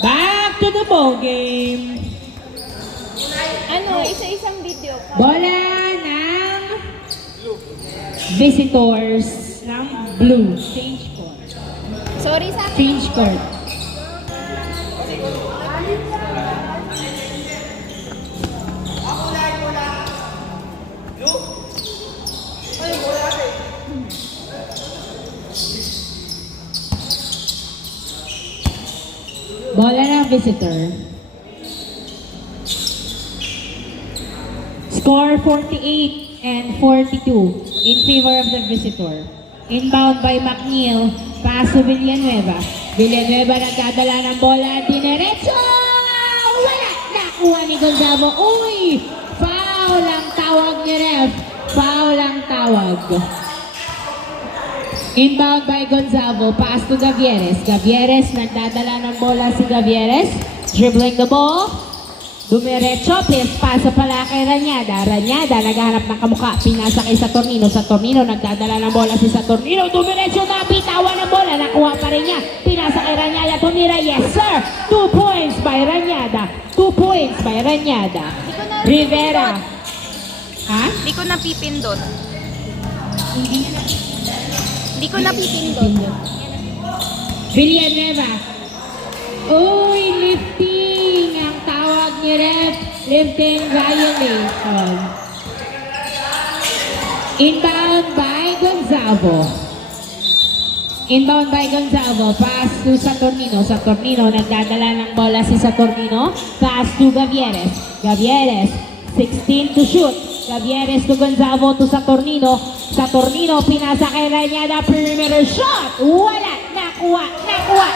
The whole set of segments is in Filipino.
Back to the ball game. Ano, isa-isang video pa. Bola ng visitors ng blue. Change court. Sorry sa akin. Change court. Bola ng visitor. Score 48 and 42 in favor of the visitor. Inbound by McNeil. Pass to Villanueva. Villanueva nagdadala ng bola. Dinerecho! Wala! Nakuha ni Gonzalo. Uy! Foul ang tawag ni ref. Foul ang tawag. Inbound by Gonzalo. Pass to Gavieres. Gavieres nagdadala ng bola si Gavieres. Dribbling the ball. Dumiretso, pasa pala kay Ranyada. Ranyada, naghahanap ng kamukha. Pinasa kay Saturnino. Saturnino, nagdadala ng bola si Saturnino. Dumiretso na, bitawan ng bola. Nakuha pa rin niya. Pinasa kay Ranyada. Tumira, yes sir! 2 points by Ranyada. 2 points by Ranyada. Rivera. Ha? Hindi ko napipindot. Villanueva. Uy, lifting ang tawag ni ref. Lifting violation. Inbound by Gonzalo. Inbound by Gonzalo. Pass to Saturnino. Saturnino, nagdadala ng bola si Saturnino. Pass to Gavieres. Gavieres, 16 to shoot. Gavieres to Gonzalo to Saturnino. Saturnino, pinasa kay Ranyada. Perimeter shot. Wala. Nakuha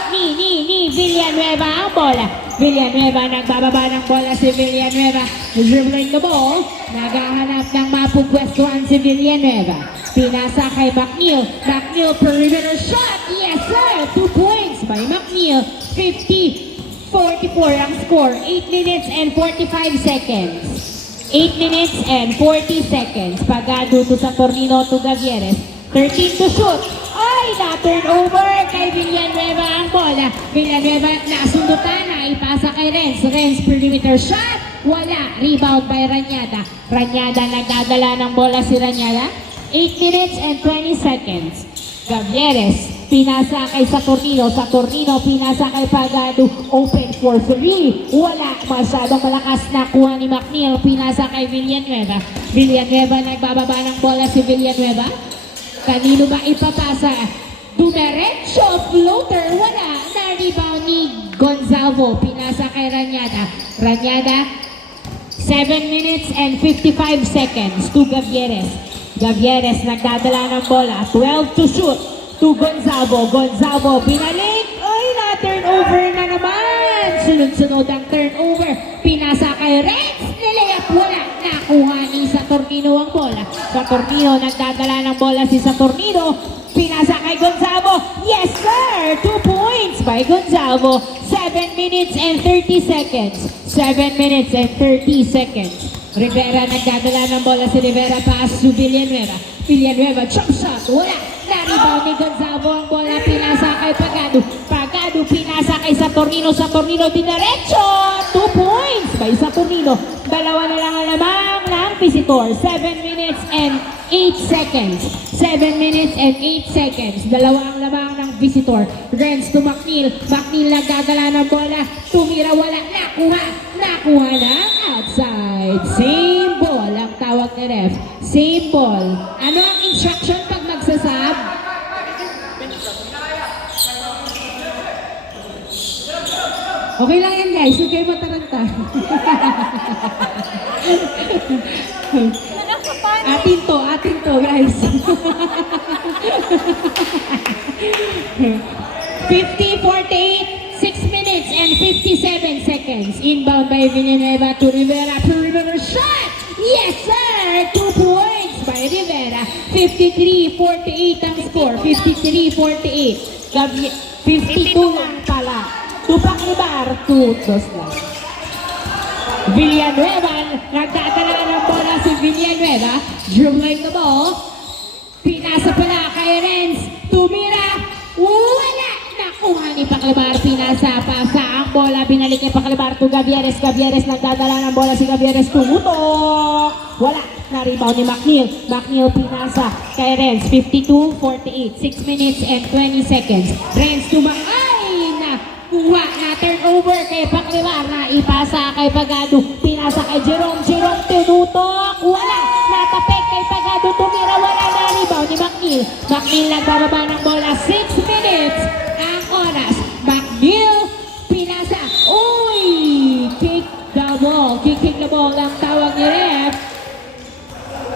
ni Villanueva ang bola. Villanueva, nagbababa ng bola si Villanueva. Dribbling the ball. Naghahanap ng mapupwestuhan si Villanueva. Pinasa kay McNeil. McNeil, perimeter shot. Yes sir! 2 points by McNeil. 50-44 ang score. 8 minutes and 45 seconds. 8 minutes and 40 seconds. Pagado to Saturnino to Gavieres. 13 to shoot. Ay, na-turnover kay Villanueva ang bola. Villanueva nasundutan na. Ipasa kay Renz. Renz, perimeter shot. Wala. Rebound by Ranyada. Ranyada, nagdadala ng bola si Ranyada. 8 minutes and 20 seconds. Gavieres, pinasa kay Saturnino. Saturnino, pinasa kay Pagado. Open for 3. Wala. Masyadong malakas na kuha ni McNeil. Pinasa kay Villanueva. Villanueva, nagbababa ng bola si Villanueva. Kanino ba ipapasa? Dumiretso, floater, wala. Na-rebound ni Gonzalo. Pinasa kay Ranyada. Ranyada, 7 minutes and 55 seconds to Gavieres. Gavieres, nagdadala ng bola. 12 to shoot to Gonzalo. Gonzalo, binalik. Ay, na-turnover na naman. Sunod-sunod ang turnover. Pinasa kay Rex. Nilayap, wala. Nakuha ni Saturnino ang bola. Saturnino, nagdadala ng bola si Saturnino. Pinasa kay Gonzalo. Yes sir! 2 points by Gonzalo. 7 minutes and 30 seconds. 7 minutes and 30 seconds. Rivera, nagdadala ng bola si Rivera. Pass to Villanueva. Villanueva, jump shot. Wala. Na-rebound ni Gonzalo ang bola. Pinasa kay Pagado. Pagado, pinasa kay Saturnino. Saturnino, dinerecho. 2 points by Saturnino. Dalawa na lang ang lamang ng visitor. 7 minutes and 8 seconds. 7 minutes and 8 seconds. Dalawa ang lamang ng visitor. Renz to McNeil. McNeil nagdadala ng bola. Tumira, wala. Nakuha na. Outside. Same ball ang tawag ni ref. Same ball. Ano ang instruction pag magsasab? Okay lang yan guys. Huwag kayo mataranta. Atin to guys. 50-48, 6 minutes and 57 seconds. Inbound by Villanueva to Rivera. Perimeter shot! Yes sir! 2 points by Rivera. 53-48 ang score. 53-48. 52 lang pala. Tupak ni Bar. 2 lang. Villanueva, nagdadala ng bola si Villanueva. Dribbling the ball. Pinasa pala kay Renz. ni Paclibar, pinasa, pasa ang bola, binalik ni Paclibar to Gavieres. Gavieres nagdadala ng bola si Gavieres, tumutok. Wala, na-rebound ni McNeil. McNeil pinasa kay Renz, 52-48, 6 minutes and 20 seconds. Renz ay na kuha na turnover kay Paclibar, na ipasa kay Pagado, pinasa kay Jerome. Jerome tinutok, wala, natapik kay Pagado, tumira, wala, na rebound ni McNeil. McNeil nagbababa ng bola, 6 minutes ang oras. McNeil pinasa, uy, kick the ball ang tawag ni ref.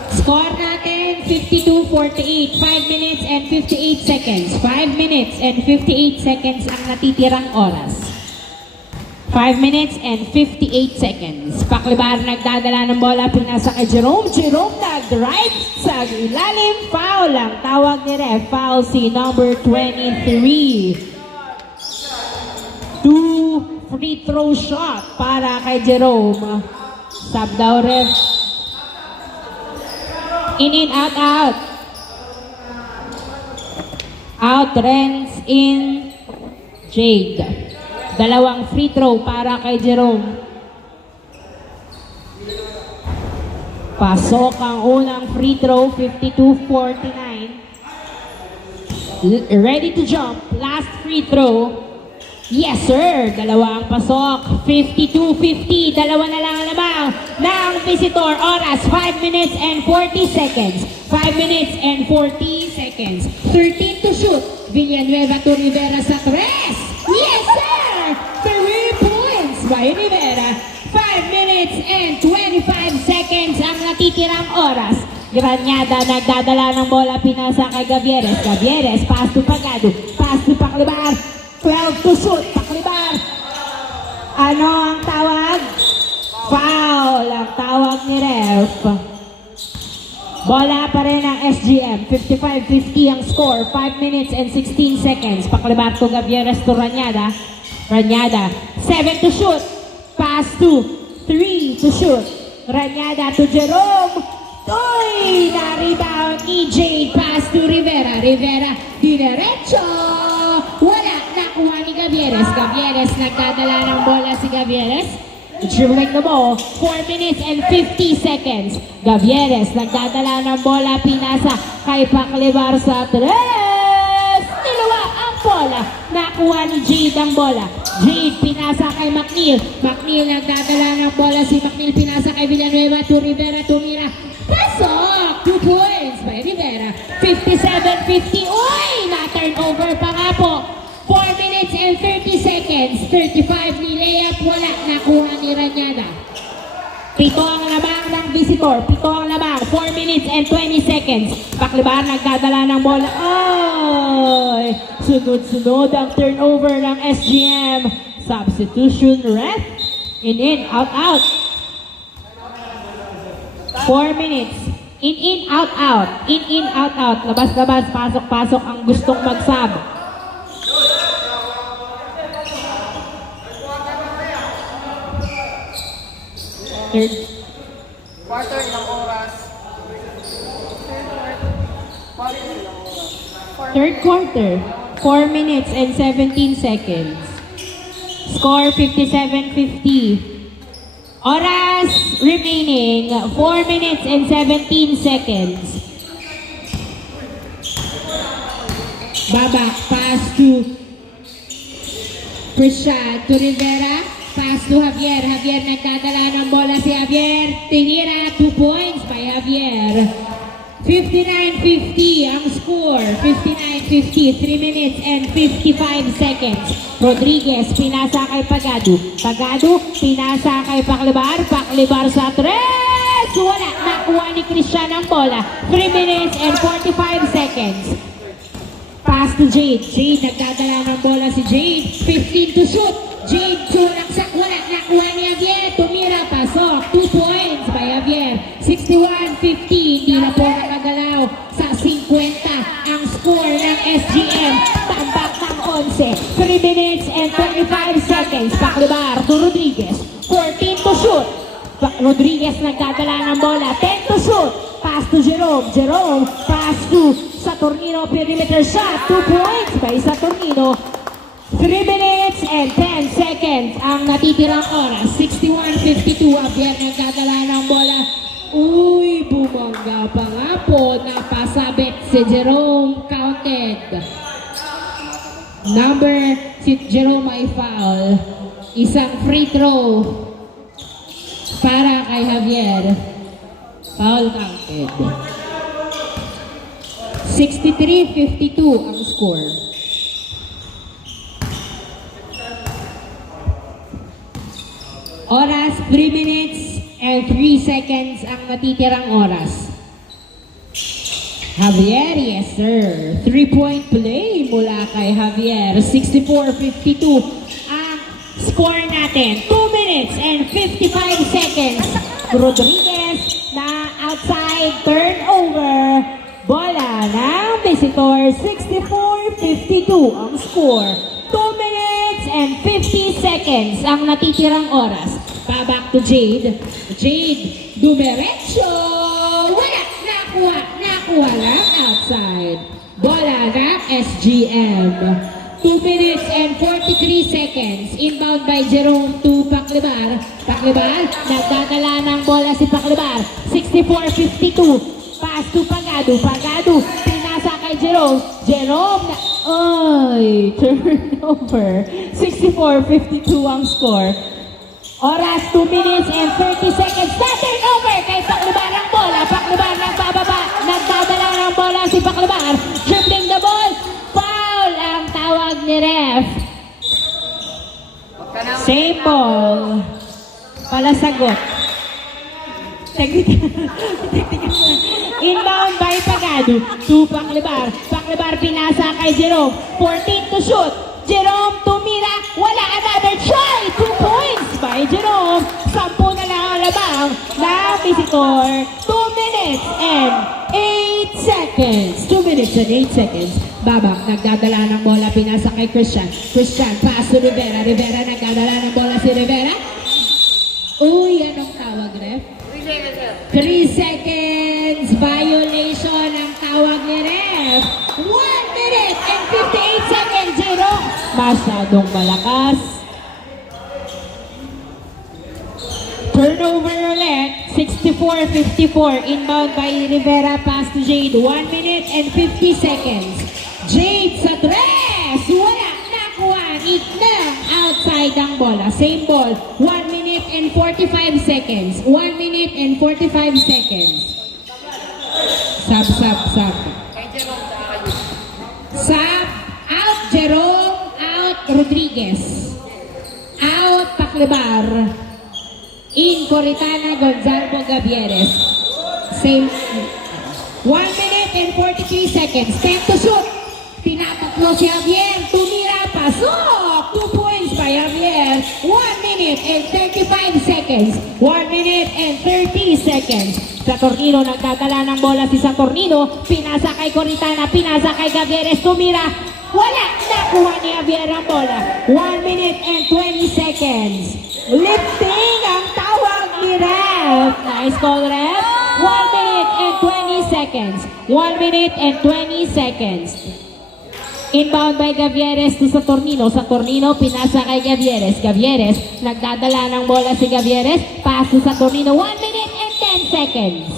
Score natin 52-48, 5 minutes and 58 seconds. 5 minutes and 58 seconds ang natitirang oras. 5 minutes and 58 seconds. Paclibar nagdadala ng bola, pinasa kay Jerome. Jerome nag-drive sa ilalim. Foul ang tawag ni ref. Foul si number 23. 2 free throw shot para kay Jerome. Sub daw ref. In, out, out. Out, Renz, in, Jade. Dalawang free throw para kay Jerome. Pasok ang unang free throw, 52-49. Ready to jump, last free throw. Yes sir, dalawa ang pasok, 52-50, dalawa na lang ang lamang ng visitor. Oras, 5 minutes and 40 seconds. 5 minutes and 40 seconds. 13 to shoot. Villanueva to Rivera sa 3. Yes sir! 3 points by Rivera. 5 minutes and 25 seconds ang natitirang oras. Granyada nagdadala ng bola, pinasa kay Gavieres. Gavieres, pass to Pagado. Pass to Paclibar. 12 to shoot. Paclibar. Ano ang tawag? Foul ang tawag ni ref. Bola pa rin ang SGM. 55-50 ang score. 5 minutes and 16 seconds. Paclibar to Gavieres to Ranyada. Ranyada. 7 to shoot. Pass to 3 to shoot. Ranyada to Jerome. Uy! Na-rebound ni Jade. Pass to Rivera. Rivera. Dinerecho. Wala. Nakuha ni Gavieres. Gavieres nagdadala ng bola si Gavieres. Dribbling the ball. 4 minutes and 50 seconds. Gavieres nagdadala ng bola. Pinasa kay Paclibar sa 3. Niluwa ang bola. Nakuha ni Jade ang bola. Jade pinasa kay McNeil. McNeil nagdadala ng bola. Si McNeil pinasa kay Villanueva to Rivera. Tumira. Pasok! 2 points by Rivera. 57-50. Uy! Na-turnover pa nga po. 4 minutes and 30 seconds. 35 ni layup. Wala. Nakuha ni Ranyada. 7 ang labang ng visitor. 7 ang labang. 4 minutes and 20 seconds. Paclibar nagdadala ng bola. Ay! Sunod-sunod ang turnover ng SGM. Substitution ref. In, out, out. 4 minutes. In, out, out. In, out, out. Labas-labas, pasok-pasok ang gustong mag-sub. Quarter ilang oras. Third quarter. 4 minutes and 17 seconds. Score 57-50. Oras remaining, 4 minutes and 17 seconds. Babak, pass to Prashad, to Rivera, pass to Javier. Javier nagdadala ng bola si Javier. Tinira, 2 points by Javier. 59-50 ang score. 59-50, 3 minutes and 55 seconds. Rodriguez, pinasa kay Pagado. Pagado, pinasa kay Paclibar. Paclibar sa 3. Wala, nakuha ni Christian ang bola. 3 minutes and 45 seconds. Pass to Jade. Jade, nagdadala ng bola si Jade. 15 to shoot. Jade, sulaksak, wala, nakuha ni Javier. Tumira, pasok. 2 points by Javier. 61-50, hindi na po nakagalaw sa 50 ang score ng SGM. Tambak ng 11. 3 minutes and 25 seconds. Paclibar to Rodriguez. 14 to shoot. Rodriguez nagdadala ng bola. 10 to shoot. Pass to Jerome. Jerome, pass to Saturnino. Perimeter shot. 2 points by Saturnino. 3 minutes and 10 seconds ang natitirang oras. 61:52 Javier nagdadala ng bola. Uy, bumangga pa nga po. Napasabit si Jerome, counted. Si Jerome ay foul. Isang free throw para kay Javier. Foul counted. 63:52 ang score. Oras, 3 minutes and 3 seconds ang natitirang oras. Javier, yes sir. 3-point play mula kay Javier. 64:52 ang score natin. 2 minutes and 55 seconds. Rodriguez na outside turnover. Bola ng visitor. 64:52 ang score. 2 minutes and 50 seconds ang natitirang oras. Back to Jade. Jade, dumiretso. Wala, nakuha lang outside. Bola ng SGM. 2 minutes and 43 seconds. Inbound by Jerome to Paclibar. Paclibar, nagdadala ng bola si Paclibar. 64:52. Pass to Pagado. Pagado, pinasa kay Jerome. Jerome na... Ay, turnover. 64:52 ang score. Oras, 2 minutes and 30 seconds. Na turnover kay Paclibar ang bola. Paclibar nagbababa. Nagdadala ng bola si Paclibar. Dribbling the ball. Foul ang tawag ni ref. Same ball. Palasagot. Inbound by Pagado to Paclibar. Paclibar pinasa kay Jerome. 14 to shoot. Jerome tumira. Wala, another try. 2 points by Jerome. 10 na lang ang labang ng visitor. 2 minutes and 8 seconds. 2 minutes and 8 seconds. Babak, nagdadala ng bola. Pinasa kay Christian. Christian, pass to Rivera. Rivera, nagdadala ng bola si Rivera. Uy, anong tawag, ref? 3 seconds violation ang tawag ni ref. 1 minute and 58 seconds, Zero. Masyadong malakas. Turnover ulit. 64:54. Inbound by Rivera. Pass to Jade. 1 minute and 50 seconds. Jade sa tres. Wala. Nakuha. Itnang outside ang bola. Same ball. 1 minute and 45 seconds. 1 minute and 45 seconds. Sub. Sub. Out Jerome. Out Rodriguez. Out Paclibar. In Coritana Gonzalo Gavieres. Same. 1 minute and 43 seconds. 10 to shoot. Tinatatlo si Javier. Tumira. Pasok. 2 points by Javier. 1 minute and 35 seconds. 1 minute and 30 seconds. Saturnino nagdadala ng bola si Saturnino. Pinasa kay Coritana. Pinasa kay Gavieres. Tumira. Wala. Nakuha ni Javier ang bola. 1 minute and 20 seconds. Lifting ang tawag ni ref. Nice call, ref. 1 minute and 20 seconds. 1 minute and 20 seconds. Inbound by Gavieres to Saturnino. Saturnino, pinasa kay Gavieres. Gavieres, nagdadala ng bola si Gavieres. Pass to Saturnino. 1 minute and 10 seconds.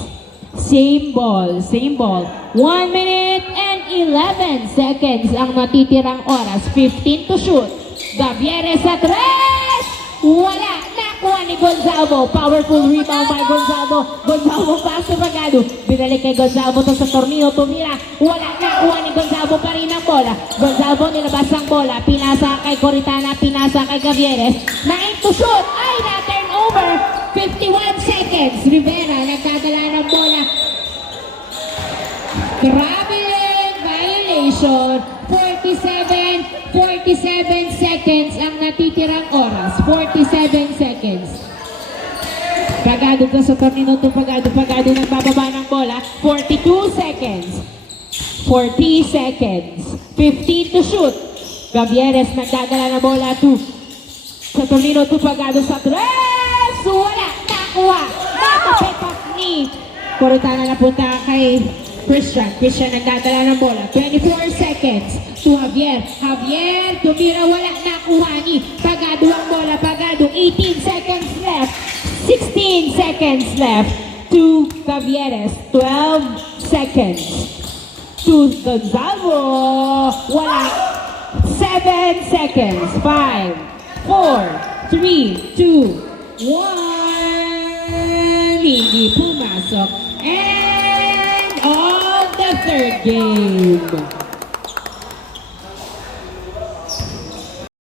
Same ball. 1 minute and 11 seconds ang natitirang oras. 15 to shoot. Gavieres sa tres. Wala. Nakuha ni Gonzalo. Powerful rebound by Gonzalo. Gonzalo pass to Pagado. Binalik kay Gonzalo to Saturnino. Tumira. Wala. Nakuha ni Gonzalo pa rin ang bola. Gonzalo nilabas ang bola. Pinasa kay Coritana. Pinasa kay Gavieres. 9 to shoot. Ay, na-turn over. 51 seconds. Rivera nagdadala ng bola. Grabe violation. 47 seconds ang natitirang oras. 47 seconds. Pagado ka sa Saturnino to Pagado. Pagado nagbababa ng bola. 42 seconds. 40 seconds. 15 to shoot. Gavieres nagdadala ng bola to Saturnino to Pagado sa tres. Wala. Nakuha. Nakapick up ni Coritana na punta kay Christian nagdadala ng bola. 24 seconds to Javier. Javier, tumira, wala nakuha ni Pagado ang bola. Pagado, 18 seconds left. 16 seconds left to Cavieres. 12 seconds to Gonzalo. Wala. 7 seconds. 5, 4, 3, 2, 1. Hindi pumasok. And of the third game.